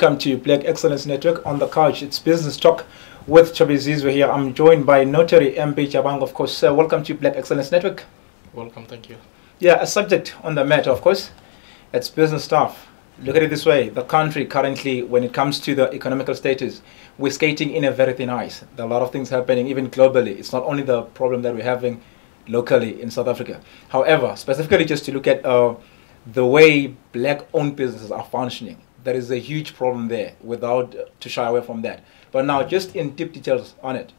welcome to Black Excellence Network. On the couch, it's Business Talk with Chabizizwe here. I'm joined by Notary MP Chabang, of course. Welcome to Black Excellence Network. Welcome, thank you. Yeah, a subject on the matter, of course, it's business stuff. Look at it this way. The country currently, when it comes to the economical status, we're skating in a very thin ice. There are a lot of things happening, even globally. It's not only the problem that we're having locally in South Africa. However, specifically just to look at the way black-owned businesses are functioning, there is a huge problem there without to shy away from that. But now, just in deep details on it,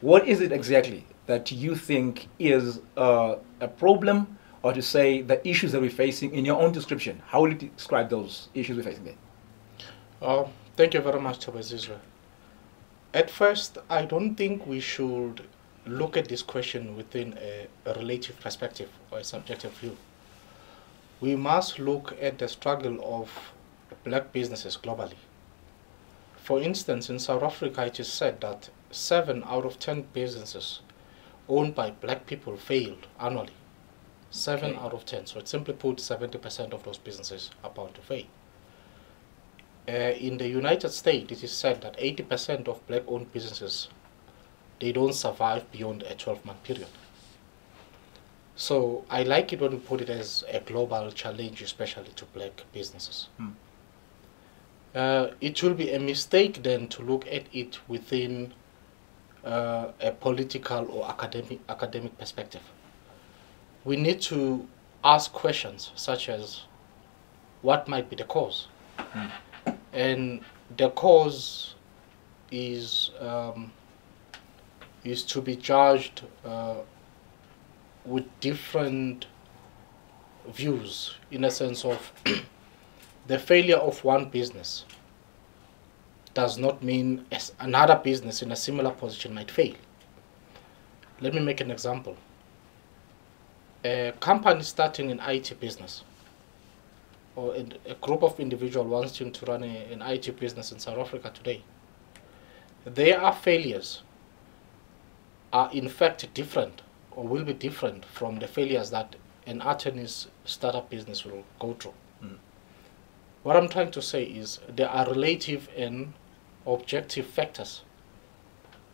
what is it exactly that you think is a problem, or to say the issues that we're facing in your own description? How will you describe those issues we're facing there? Thank you very much, Chabazizwe. At first, I don't think we should look at this question within a relative perspective or a subjective view. We must look at the struggle of black businesses globally. For instance, in South Africa, it is said that 7 out of 10 businesses owned by black people failed annually. 7 out of 10. So it simply put, 70% of those businesses are bound to fail. In the United States, it is said that 80% of black-owned businesses, they don't survive beyond a 12-month period. So I like it when we put it as a global challenge, especially to black businesses. It will be a mistake then to look at it within a political or academic perspective. We need to ask questions such as, what might be the cause? And the cause is to be judged with different views, in a sense of the failure of one business does not mean another business in a similar position might fail. Let me make an example. A company starting an IT business, or a group of individuals wanting to run an IT business in South Africa today, their failures are in fact different, or will be different from the failures that an attorney's startup business will go through. What I'm trying to say is there are relative and objective factors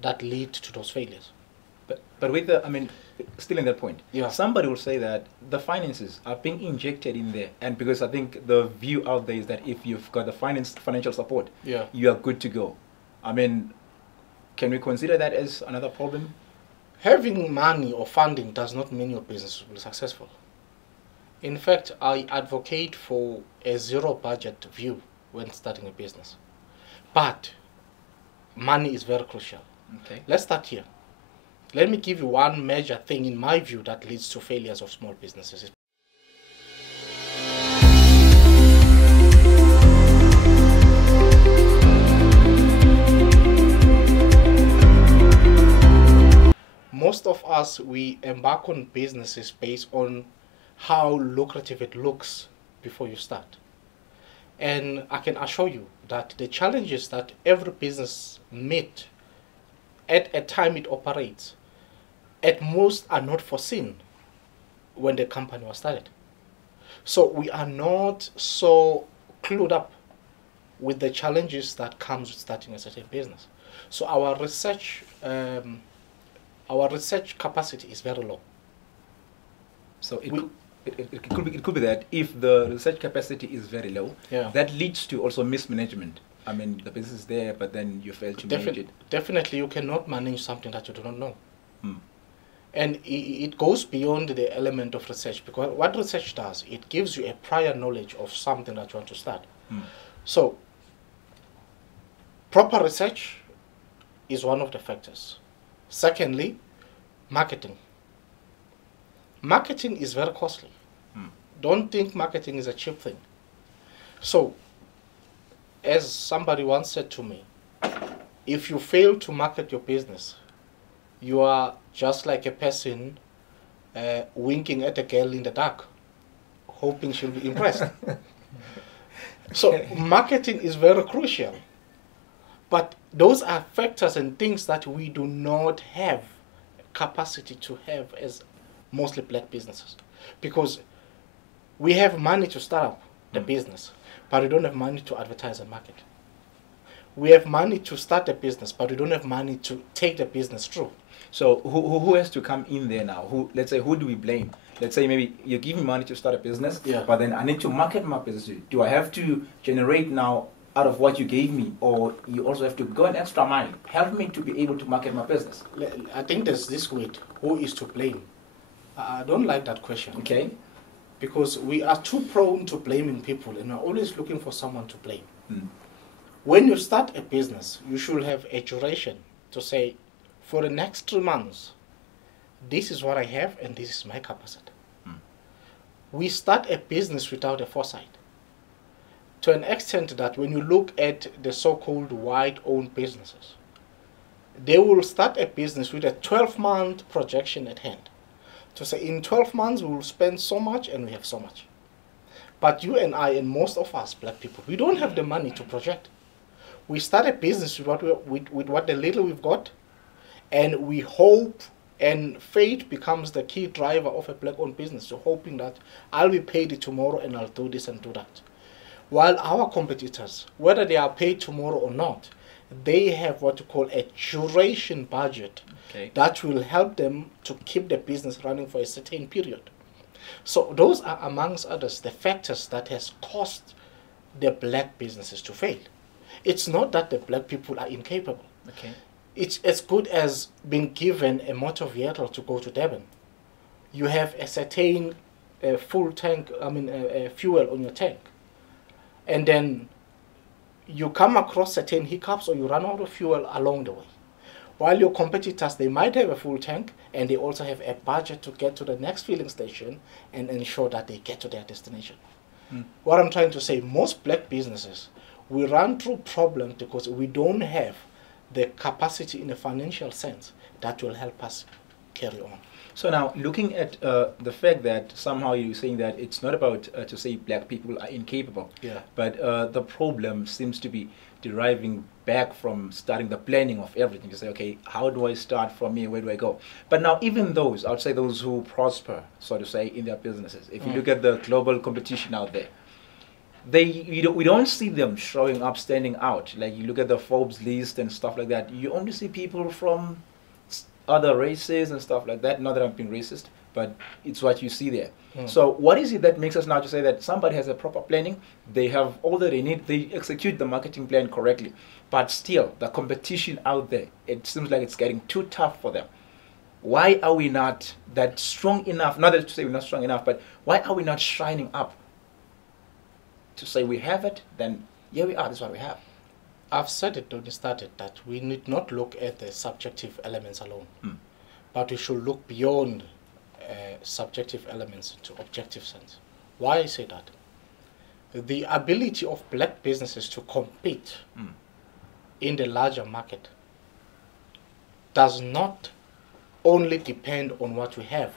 that lead to those failures. But with the, still in that point, yeah, somebody will say that the finances are being injected in there, and because I think the view out there is that if you've got the financial support, yeah, you are good to go. Can we consider that as another problem? Having money or funding does not mean your business will be successful. In fact, I advocate for a zero budget view when starting a business. But money is very crucial. Okay. Let's start here. Let me give you one major thing in my view that leads to failures of small businesses. Most of us, we embark on businesses based on how lucrative it looks before you start. And I can assure you that the challenges that every business meets at a time it operates, at most are not foreseen when the company was started. So we are not so clued up with the challenges that comes with starting a certain business. So our research capacity is very low. So it could be that if the research capacity is very low, yeah, that leads to also mismanagement. The business is there, but then you fail to manage it. Definitely, you cannot manage something that you do not know. And it goes beyond the element of research, because what research does, it gives you a prior knowledge of something that you want to start. So, proper research is one of the factors. Secondly, marketing. Marketing is very costly. Don't think marketing is a cheap thing. So, as somebody once said to me, if you fail to market your business, you are just like a person winking at a girl in the dark, hoping she'll be impressed. So marketing is very crucial. But those are factors and things that we do not have capacity to have as mostly black businesses. Because we have money to start up the business, but we don't have money to advertise and market. We have money to start a business, but we don't have money to take the business through. So who has to come in there now? Let's say, who do we blame? Let's say maybe you give me money to start a business, Yeah. but then I need to market my business. Do I have to generate now out of what you gave me, or you also have to go an extra mile, help me to be able to market my business? I think there's this weight. Who is to blame? I don't like that question. Okay. Because we are too prone to blaming people, and we're always looking for someone to blame. Mm. When you start a business, you should have a duration to say, for the next 3 months, this is what I have and this is my capacity. Mm. We start a business without a foresight. To an extent that when you look at the so-called white-owned businesses, they will start a business with a 12-month projection at hand. To say, in 12 months, we will spend so much and we have so much. But you and I and most of us black people, we don't have the money to project. We start a business with what the little we've got, and we hope, and fate becomes the key driver of a black-owned business, so hoping that I'll be paid tomorrow and I'll do this and do that. While our competitors, whether they are paid tomorrow or not, they have what you call a duration budget. Okay. That will help them to keep the business running for a certain period. So those are, amongst others, the factors that has caused the black businesses to fail. It's not that the black people are incapable. Okay. It's as good as being given a motor vehicle to go to Durban. You have a certain full tank, fuel on your tank. And then you come across certain hiccups or you run out of fuel along the way. While your competitors, they might have a full tank and they also have a budget to get to the next filling station and ensure that they get to their destination. Mm. What I'm trying to say, most black businesses, we run through problems because we don't have the capacity in a financial sense that will help us carry on. So now, looking at the fact that somehow you're saying that it's not about to say black people are incapable, yeah, but the problem seems to be deriving back from starting the planning of everything. You say, okay, how do I start from here? Where do I go? But now, even those, I would say those who prosper, so to say, in their businesses, if you look at the global competition out there, we don't see them showing up, standing out. Like you look at the Forbes list and stuff like that, you only see people from other races and stuff like that. Not that I'm being racist, but it's what you see there. Mm. So what is it that makes us now to say that somebody has a proper planning, they have all that they need, they execute the marketing plan correctly, but still the competition out there, it seems like it's getting too tough for them. Why are we not that strong enough? Not that to say we're not strong enough, but why are we not shining up to say we have it, then here we are, this is what we have. I've said it when we started that we need not look at the subjective elements alone, but we should look beyond subjective elements to objective sense. Why I say that? The ability of black businesses to compete in the larger market does not only depend on what we have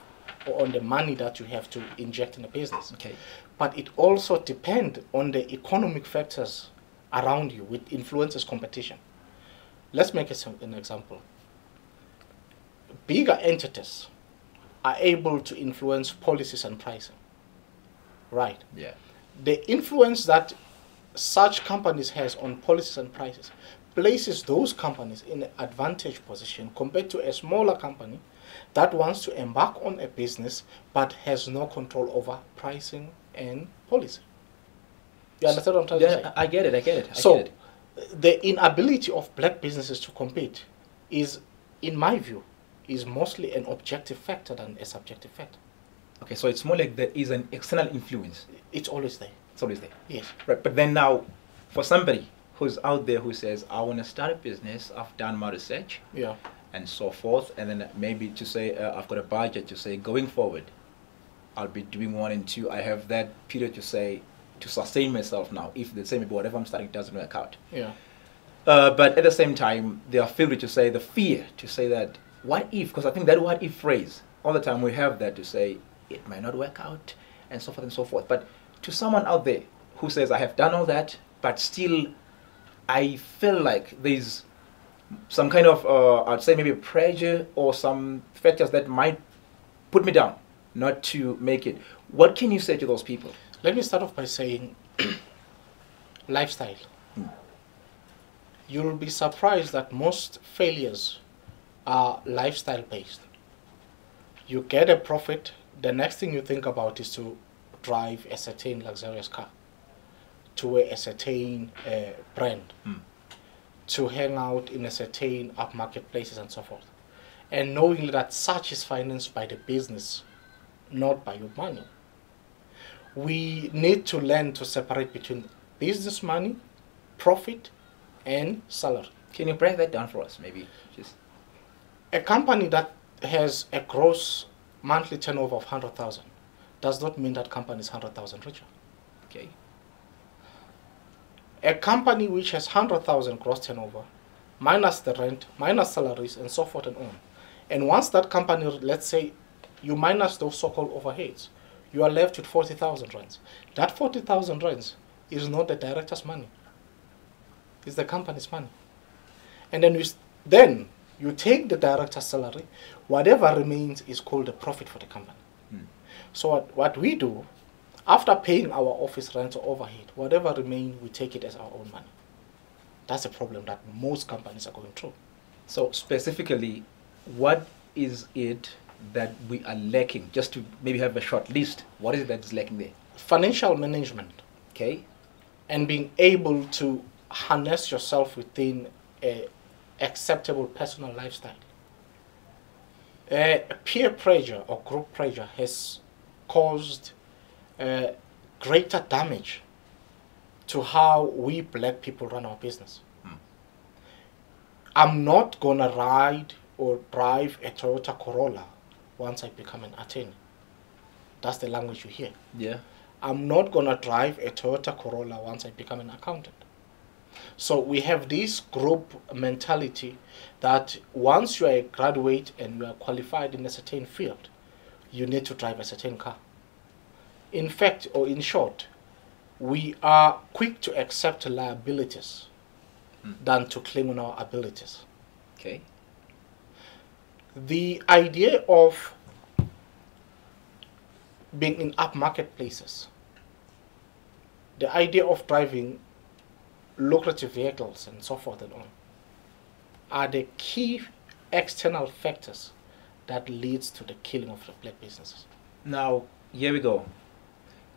or on the money that you have to inject in a business, okay, but it also depends on the economic factors around you which influences competition. Let's make an example. Bigger entities are able to influence policies and pricing, right? Yeah. The influence that such companies has on policies and prices places those companies in an advantage position compared to a smaller company that wants to embark on a business but has no control over pricing and policy. You understand what I'm trying to say? I get it. So, the inability of black businesses to compete is, in my view, is mostly an objective factor than a subjective factor. Okay, so it's more like there is an external influence. It's always there. It's always there. Yes. Right, but then now, for somebody who's out there who says, I want to start a business, I've done my research, yeah, and so forth, and then maybe to say, I've got a budget to say, going forward, I'll be doing 1 and 2, I have that period to say, to sustain myself now, if the same, whatever I'm starting doesn't work out. yeah. But at the same time, they are filled with to say the fear to say that, what if, because I think that what if phrase, all the time we have that to say, it might not work out, and so forth and so forth. But to someone out there who says, I have done all that, but still I feel like there's some kind of, I'd say maybe pressure or some factors that might put me down not to make it. What can you say to those people? Let me start off by saying lifestyle. you'll be surprised that most failures are lifestyle based. You get a profit, the next thing you think about is to drive a certain luxurious car, to wear a certain brand, to hang out in a certain upmarket places and so forth. And knowing that such is financed by the business, not by your money. We need to learn to separate between business money, profit, and salary. Can you break that down for us, maybe? Just A company that has a gross monthly turnover of 100,000 does not mean that company is 100,000 richer. okay. A company which has 100,000 gross turnover, minus the rent, minus salaries, and so forth and on. And once that company, let's say, you minus those so-called overheads, you are left with 40,000 rands. That 40,000 rands is not the director's money. It's the company's money. And then you take the director's salary, whatever remains is called the profit for the company. So what we do, after paying our office rent or overhead, whatever remains, we take it as our own money. That's a problem that most companies are going through. So specifically, what is it that we are lacking? Just to maybe have a short list. What is it that is lacking there? Financial management, Okay. and being able to harness yourself within a acceptable personal lifestyle. Peer pressure or group pressure has caused greater damage to how we black people run our business. I'm not gonna ride or drive a Toyota Corolla once I become an attorney. That's the language you hear. Yeah. I'm not gonna drive a Toyota Corolla once I become an accountant. So we have this group mentality that once you are a graduate and you are qualified in a certain field, you need to drive a certain car. In fact, or in short, we are quick to accept liabilities than to claim on our abilities. Okay. The idea of being in upmarket places, the idea of driving lucrative vehicles and so forth and on, are the key external factors that leads to the killing of the black businesses. Now, here we go.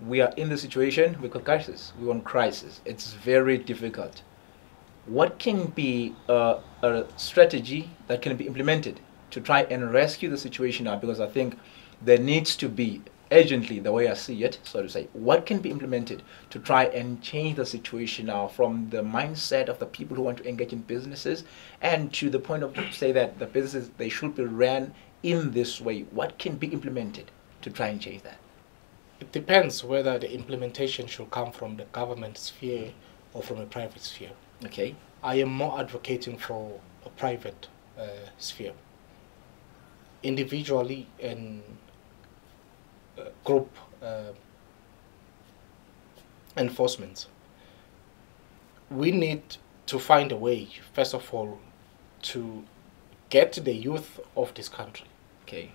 We are in the situation, we got crisis, we want crisis. It's very difficult. What can be a strategy that can be implemented to try and rescue the situation now? Because I think there needs to be, urgently, the way I see it, so to say, what can be implemented to try and change the situation now from the mindset of the people who want to engage in businesses and to the point of say that the businesses, they should be ran in this way. What can be implemented to try and change that? It depends whether the implementation should come from the government sphere or from a private sphere. Okay. I am more advocating for a private sphere. Individually and group enforcement. We need to find a way, first of all, to get the youth of this country. Okay.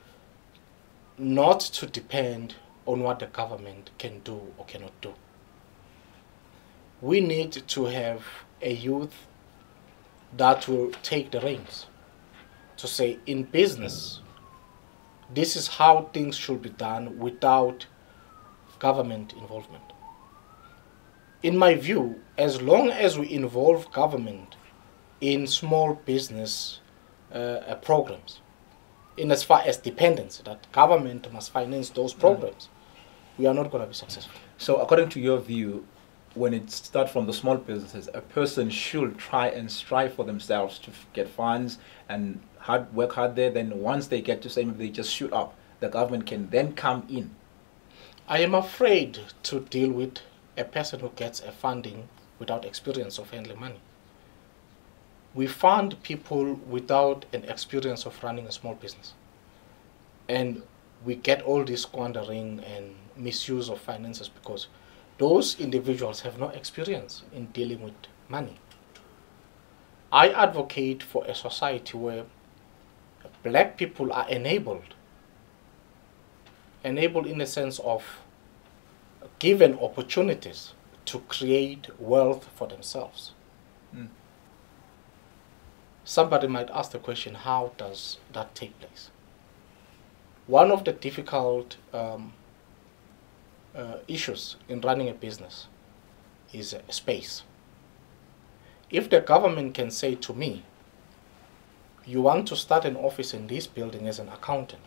Not to depend on what the government can do or cannot do. We need to have a youth that will take the reins to say, in business, this is how things should be done without government involvement. In my view, as long as we involve government in small business programs, in as far as dependence, that government must finance those programs, we are not going to be successful. So according to your view, when it starts from the small businesses, a person should try and strive for themselves to get funds and work hard there. Then once they get to say maybe they just shoot up, the government can then come in. I am afraid to deal with a person who gets a funding without experience of handling money. We fund people without an experience of running a small business. And we get all this squandering and misuse of finances because those individuals have no experience in dealing with money. I advocate for a society where black people are enabled in the sense of given opportunities to create wealth for themselves. somebody might ask the question, how does that take place? One of the difficult issues in running a business is space. If the government can say to me, you want to start an office in this building as an accountant,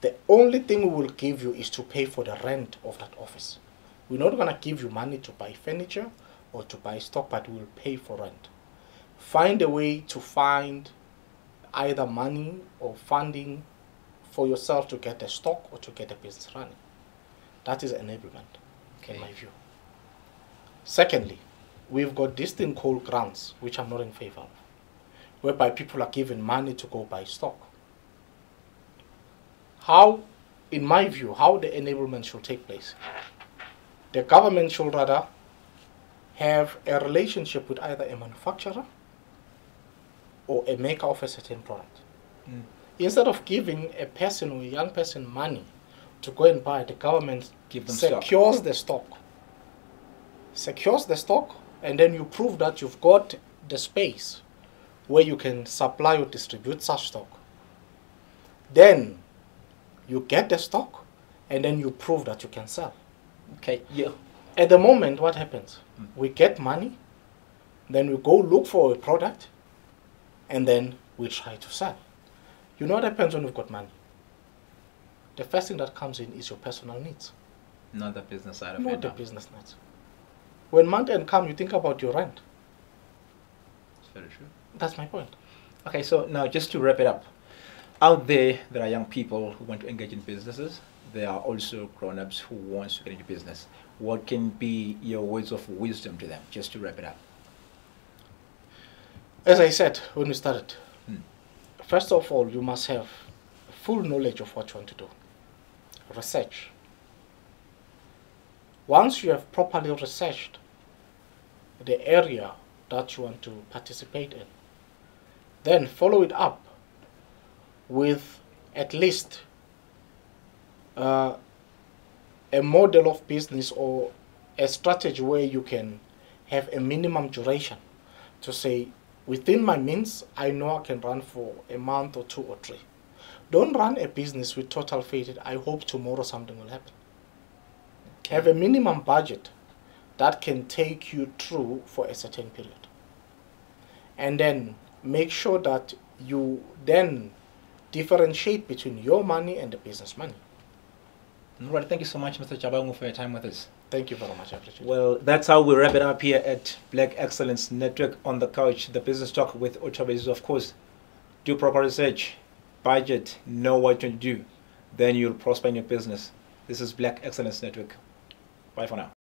the only thing we will give you is to pay for the rent of that office. We're not going to give you money to buy furniture or to buy stock, but we'll pay for rent. Find a way to find either money or funding for yourself to get a stock or to get a business running. That is enablement, in my view. Secondly, we've got this thing called grants, which I'm not in favor of, whereby people are given money to go buy stock. How, in my view, how the enablement should take place? The government should rather have a relationship with either a manufacturer or a maker of a certain product. Instead of giving a person or a young person money to go and buy, the government secures the stock. Secures the stock, and then you prove that you've got the space where you can supply or distribute such stock. Then you get the stock, and then you prove that you can sell. Okay, yeah. At the moment, what happens? We get money, then we go look for a product, and then we try to sell. You know what happens when we've got money? The first thing that comes in is your personal needs. Not the business side of it. Not the business needs. When month end comes, you think about your rent. That's very true. That's my point. Okay, so now just to wrap it up, out there are young people who want to engage in businesses. There are also grown-ups who want to get into business. What can be your words of wisdom to them, just to wrap it up? As I said when we started, first of all, you must have full knowledge of what you want to do. Research. Once you have properly researched the area that you want to participate in, then follow it up with at least a model of business or a strategy where you can have a minimum duration to say, within my means, I know I can run for a month or 2 or 3. Don't run a business with total faith, I hope tomorrow something will happen. Have a minimum budget that can take you through for a certain period. And then make sure that you then differentiate between your money and the business money. All right, thank you so much, Mr. Chabangu, for your time with us. Thank you very much, I appreciate it. Well, that's how we wrap it up here at Black Excellence Network on the Couch, the business talk with Ochabezu. Of course, do proper research, budget, know what to do, then you'll prosper in your business. This is Black Excellence Network. Bye for now.